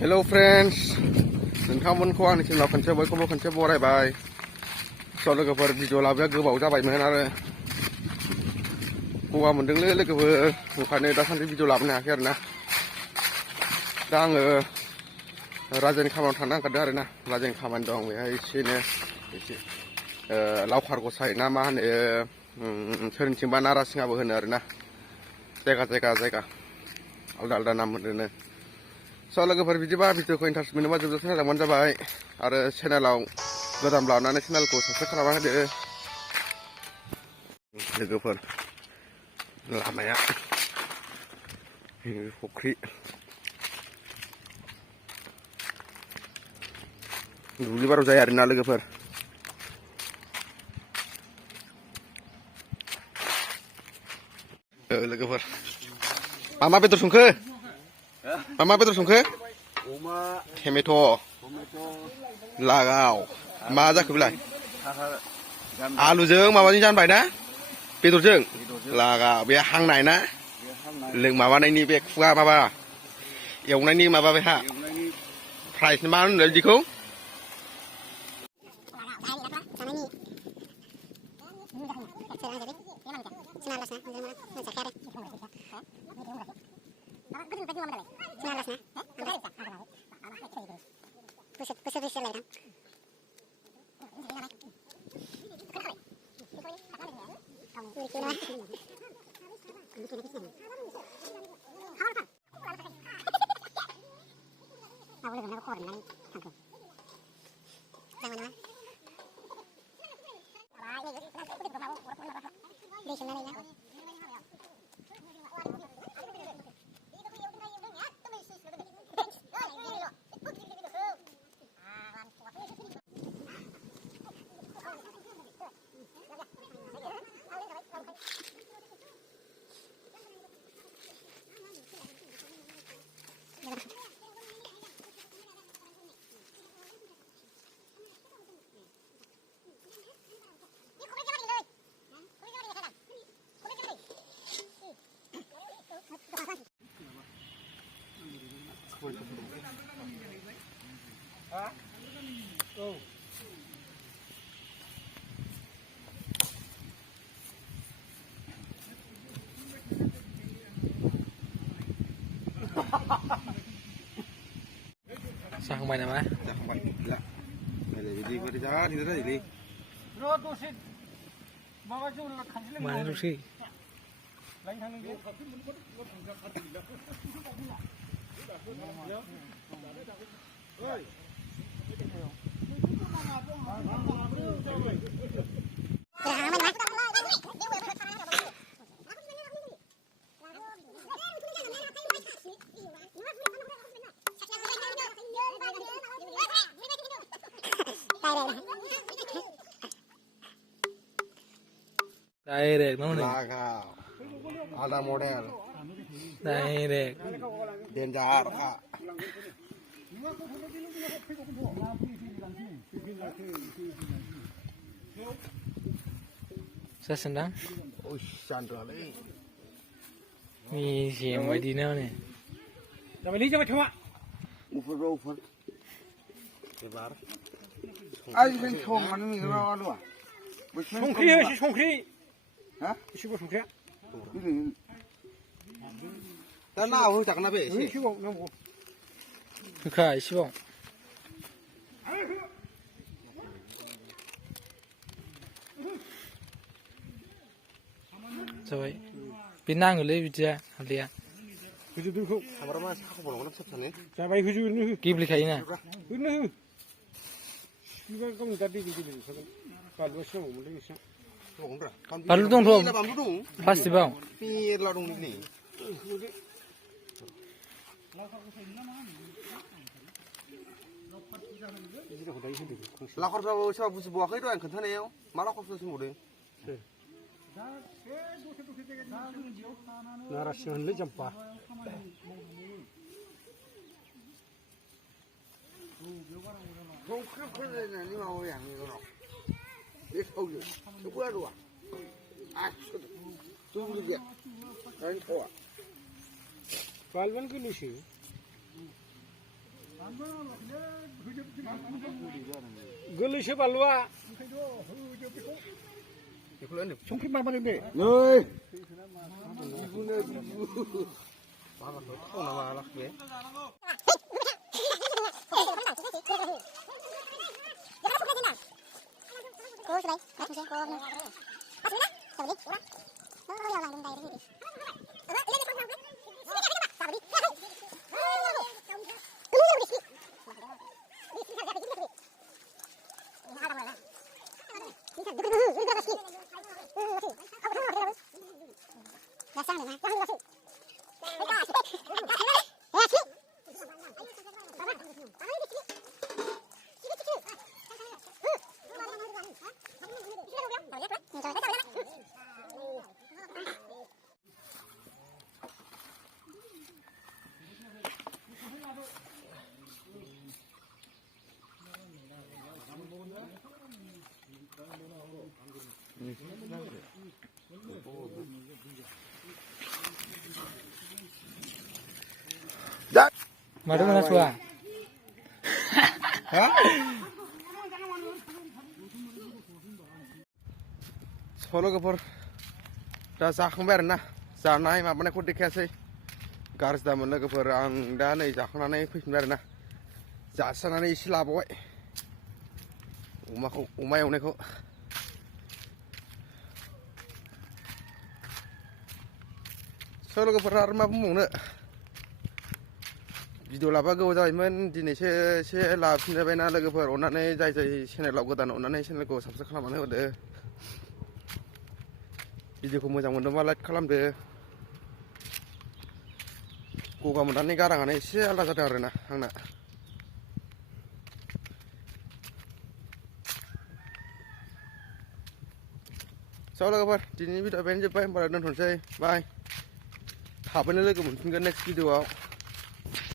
Hello friends नोंथांमोनखौ आंनि चेनेलाव खनसे बयखौबो खनसे बरायबाय स' लोगोफोर भिडिअ लाबोया गोबाव जाबायमोन आरो गगा मोनदोंलै लोगोफोर ओंखायनो दासान्दि भिडिअ लाबोनो हायाखै आरोना दा आङो राजानि खामानियाव थांनो ओंखारदों आरोना राजानि खामानि दं बेहाय एसे लावखार गसाय ना मा होनो सोरनिथिंबा नारासिङाबो होनो आरोना जायगा आलदा आलदा नाम होनो स' लोगोफोर बिदिबा भिडिअखौ इन्टारेस्ट मोनोबा जोबजासे नायलांबानो जाबाय आरो चेनेलाव गोदानब्ला अननानै चेनेलखौ साबस्क्राइब खालामना होदो लोगोफोर लामाया फुख्रि दुब्लि बाराव जायो आरोना लोगोफोर लोगोफोर मा बेदर संखो मा बेदर संखो अमा टमेट' लागाव मा जाखो बेलाय आलुजों माबाजों जानबाय ना बेदरजों लागा बे हांनाय ना माबानायनि बे खुगा माबा एवनायनि माबा बेहा प्राइस मा होनो बिदिखौ जाखांबाय नामा? जाखांबाय गैला बिदि जा गिदिर जायोलै मानो दसे direct nó này लागाव आलदा मडेल direct डेन्जार खा जासिगोनदां जानद्रालै मेजेम बायदि ना ने जाबाय थावा उफर एबार आजिखालि संनानै मेगना आलुआ संख्रि एसे संख्रि हा एसेबो संख्रिया दा ना होजागोन ना बे एसे एसेबाव नांगौ होखा एसेबाव जाबाय बे नाङोलै बिदिया हालदैया होजोबदोखौ सामब्रामा साखा बावनांगोन फिसा जाबाय होजोबनो हो गेब्लेखायोना होनो हो बिबार गावनि दा दै होखागोन बानलुआसो नांगौमोनलै एसे बानलु दंथ' बानलु दं प्लास्टिकआव मेरला दं नै लाखरफ्राबो सोरबा बुजिबावाखै दहाय आं खोन्थानायाव मा लाखरफ्रा सोंबावदों नारासिं होनलै जाम्पा संख्रि फोरायनानै माबाबाय आं मेगनाव बे थावजों थेवबो आलुआ दुब्लि गैया ओरैनो थावा बानलुआनो गोरलैसो गोरलैसो बानलुआ संख्रि माबादों दे नै माबाखौ थावना माबालाखै Mana mana suah? सल'गोफोर दा जाखांबाय आरोना जानाय माबानायखौ देखायासै गाज्रि दामोन लोगोफोर आं दा नै जाखांनानै फैफिनबाय आरोना जासानानै एसे लाबावबाय अमा एवनायखौ सल'गोफोर आरो मा बुंबावनो भिडिअ लाबा गोबाव जाबायमोन दिनैसो एसे लाफिनजाबायना लोगोफोर अननानै जाय चेनेलाव गोदान अननानै चेनेलखौ साबस्क्राइब खालामनानै होदो भिडिअखौ मोजां मोनदोंबा लाइक खालामदो गगा मोननानै गाराङानो एसे आलादा जादों आरोना आंना लोगोफोर दिनैनि भिडिअआ बेनो जोब्बाय होमबा दोनथ'नोसै बाय थाबैनो लोगो मोनफिनगोन नेक्स्ट भिडिअआव